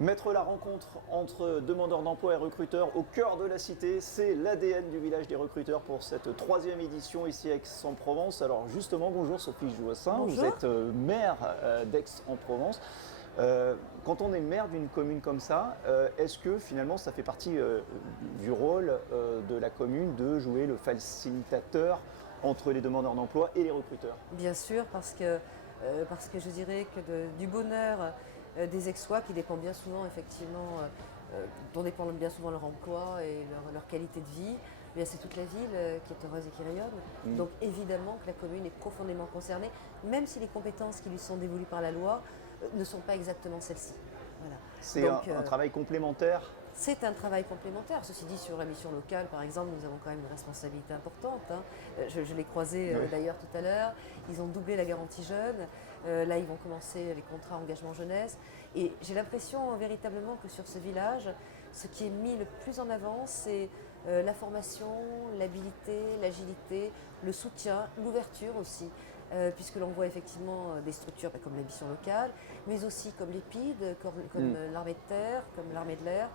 Mettre la rencontre entre demandeurs d'emploi et recruteurs au cœur de la cité, c'est l'ADN du village des recruteurs pour cette troisième édition ici à Aix-en-Provence. Alors justement, bonjour Sophie Joassin, Bonjour. vous êtes maire d'Aix-en-Provence. Quand on est maire d'une commune comme ça, est-ce que finalement ça fait partie du rôle de la commune de jouer le facilitateur entre les demandeurs d'emploi et les recruteurs? Bien sûr, parce que je dirais que du bonheur des Aixois, qui dépend bien souvent effectivement, dont dépend bien souvent leur emploi et leur qualité de vie, eh bien c'est toute la ville qui est heureuse et qui rayonne. Donc évidemment que la commune est profondément concernée, même si les compétences qui lui sont dévolues par la loi ne sont pas exactement celles-ci. Voilà. C'est Donc, un travail complémentaire. c'est un travail complémentaire. Ceci dit, sur la mission locale, par exemple, nous avons quand même une responsabilité importante, hein. Je l'ai croisé Oui. d'ailleurs tout à l'heure. Ils ont doublé la garantie jeune. Là, ils vont commencer les contrats engagement jeunesse. Et j'ai l'impression véritablement que sur ce village, ce qui est mis le plus en avant, c'est la formation, l'habilité, l'agilité, le soutien, l'ouverture aussi. Puisque l'on voit effectivement des structures comme la mission locale, mais aussi comme l'EPID, comme l'armée de terre, comme l'armée de l'air.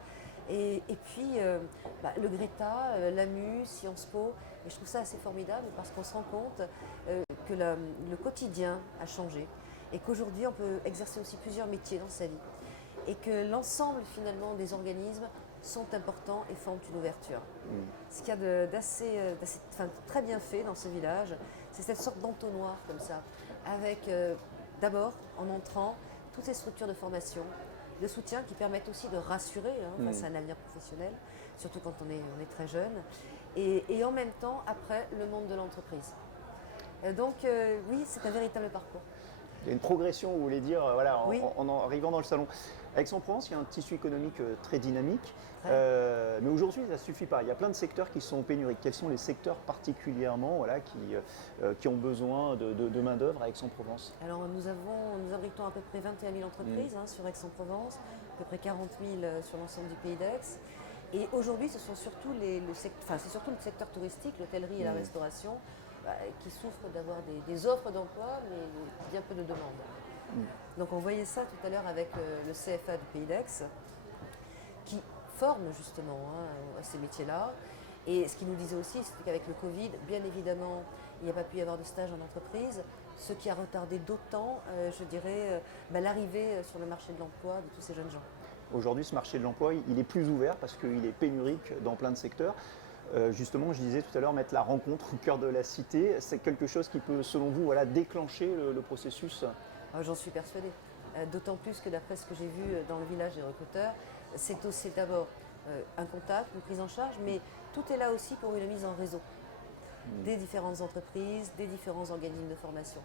Et puis le Greta, l'AMU, Sciences Po, et je trouve ça assez formidable parce qu'on se rend compte que le quotidien a changé et qu'aujourd'hui on peut exercer aussi plusieurs métiers dans sa vie et que l'ensemble finalement des organismes sont importants et forment une ouverture. Ce qu'il y a très bien fait dans ce village, c'est cette sorte d'entonnoir comme ça, avec d'abord en entrant toutes ces structures de formation, de soutien qui permettent aussi de rassurer face à un avenir professionnel, surtout quand on est très jeune, et en même temps, après, le monde de l'entreprise. Donc oui, c'est un véritable parcours. Il y a une progression, vous voulez dire, voilà, Oui. en arrivant dans le salon. Aix-en-Provence, il y a un tissu économique très dynamique, Très. mais aujourd'hui, ça ne suffit pas. Il y a plein de secteurs qui sont pénuriques. Quels sont les secteurs particulièrement qui ont besoin de main-d'œuvre à Aix-en-Provence? Alors nous abritons à peu près 21 000 entreprises sur Aix-en-Provence, à peu près 40 000 sur l'ensemble du pays d'Aix. Et aujourd'hui, ce sont surtout c'est surtout le secteur touristique, l'hôtellerie et la restauration, qui souffrent d'avoir des offres d'emploi, mais bien peu de demandes. Donc on voyait ça tout à l'heure avec le CFA du pays d'Aix, qui forme justement à ces métiers-là. Et ce qu'il nous disait aussi, c'est qu'avec le Covid, bien évidemment, il n'y a pas pu y avoir de stage en entreprise, ce qui a retardé d'autant, je dirais, l'arrivée sur le marché de l'emploi de tous ces jeunes gens. Aujourd'hui, ce marché de l'emploi, il est plus ouvert parce qu'il est pénurique dans plein de secteurs. Justement, je disais tout à l'heure, mettre la rencontre au cœur de la cité, c'est quelque chose qui peut, selon vous, déclencher le processus? J'en suis persuadée. D'autant plus que d'après ce que j'ai vu dans le village des recruteurs, c'est d'abord un contact, une prise en charge, mais tout est là aussi pour une mise en réseau des différentes entreprises, des différents organismes de formation.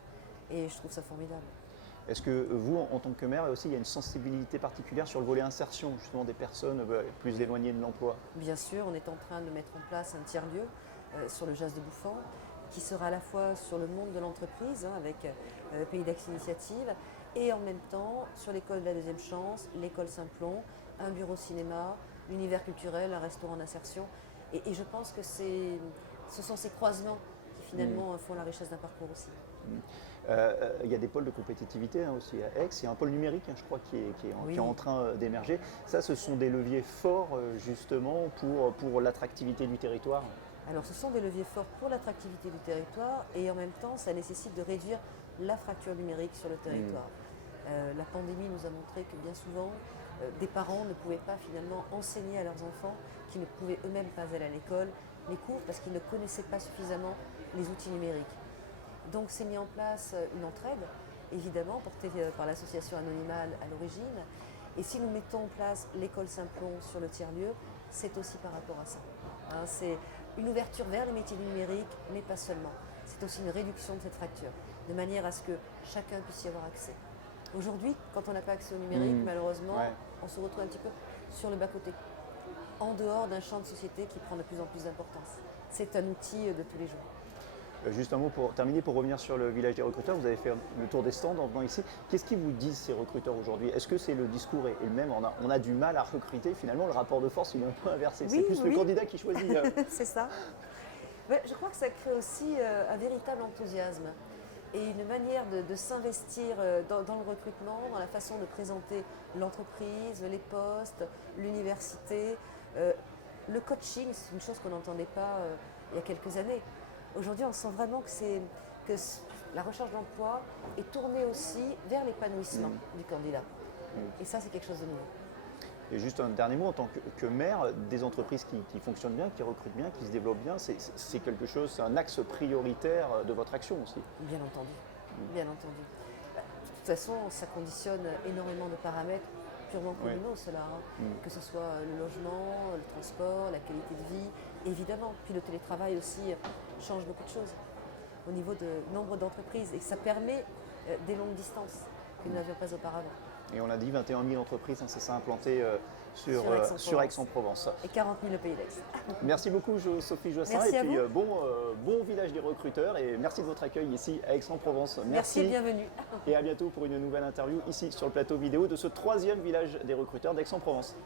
Et je trouve ça formidable. Est-ce que vous, en tant que maire, aussi, il y a une sensibilité particulière sur le volet insertion, justement, des personnes plus éloignées de l'emploi? Bien sûr, on est en train de mettre en place un tiers-lieu sur le Jas de Bouffan, qui sera à la fois sur le monde de l'entreprise, avec Pays d'Aix Initiative, et en même temps sur l'école de la deuxième chance, l'école Simplon, un bureau cinéma, l'univers culturel, un restaurant d'insertion. Et je pense que ce sont ces croisements qui finalement font la richesse d'un parcours aussi. Il y a des pôles de compétitivité aussi à Aix. Il y a un pôle numérique, je crois, qui est en train d'émerger. Ça, ce sont des leviers forts, justement, pour l'attractivité du territoire. Alors ce sont des leviers forts pour l'attractivité du territoire et en même temps ça nécessite de réduire la fracture numérique sur le territoire. La pandémie nous a montré que bien souvent des parents ne pouvaient pas finalement enseigner à leurs enfants qui ne pouvaient eux-mêmes pas aller à l'école les cours parce qu'ils ne connaissaient pas suffisamment les outils numériques. Donc c'est mis en place une entraide, évidemment portée par l'association Anonymal à l'origine. Et si nous mettons en place l'école Simplon sur le tiers-lieu, c'est aussi par rapport à ça. C'est une ouverture vers les métiers du numérique, mais pas seulement. C'est aussi une réduction de cette fracture, de manière à ce que chacun puisse y avoir accès. Aujourd'hui, quand on n'a pas accès au numérique, malheureusement, on se retrouve un petit peu sur le bas-côté, en dehors d'un champ de société qui prend de plus en plus d'importance. C'est un outil de tous les jours. Juste un mot pour terminer, pour revenir sur le village des recruteurs, vous avez fait le tour des stands en venant ici. Qu'est-ce qu'ils vous disent ces recruteurs aujourd'hui? Est-ce que le discours est le même? On a du mal à recruter, finalement le rapport de force il est un peu inversé. Oui, c'est plus oui. le candidat qui choisit. C'est ça. Je crois que ça crée aussi un véritable enthousiasme. et une manière de s'investir dans le recrutement, dans la façon de présenter l'entreprise, les postes, l'université. Le coaching, c'est une chose qu'on n'entendait pas il y a quelques années. Aujourd'hui, on sent vraiment que la recherche d'emploi est tournée aussi vers l'épanouissement du candidat. Et ça, c'est quelque chose de nouveau. Et juste un dernier mot, en tant que maire, des entreprises qui fonctionnent bien, qui recrutent bien, qui se développent bien, c'est quelque chose, c'est un axe prioritaire de votre action aussi. Bien entendu, bien entendu. De toute façon, ça conditionne énormément de paramètres purement communaux, cela, hein. Que ce soit le logement, le transport, la qualité de vie, évidemment. Puis le télétravail aussi change beaucoup de choses au niveau de nombre d'entreprises et ça permet des longues distances que nous n'avions pas auparavant. Et on a dit 21 000 entreprises, hein, c'est ça, implantées sur Aix-en-Provence. Et 40 000 au Pays d'Aix. Merci beaucoup Sophie Joissin. Merci et à puis vous. bon village des recruteurs et merci de votre accueil ici à Aix-en-Provence. Merci et bienvenue. Et à bientôt pour une nouvelle interview ici sur le plateau vidéo de ce 3e village des recruteurs d'Aix-en-Provence.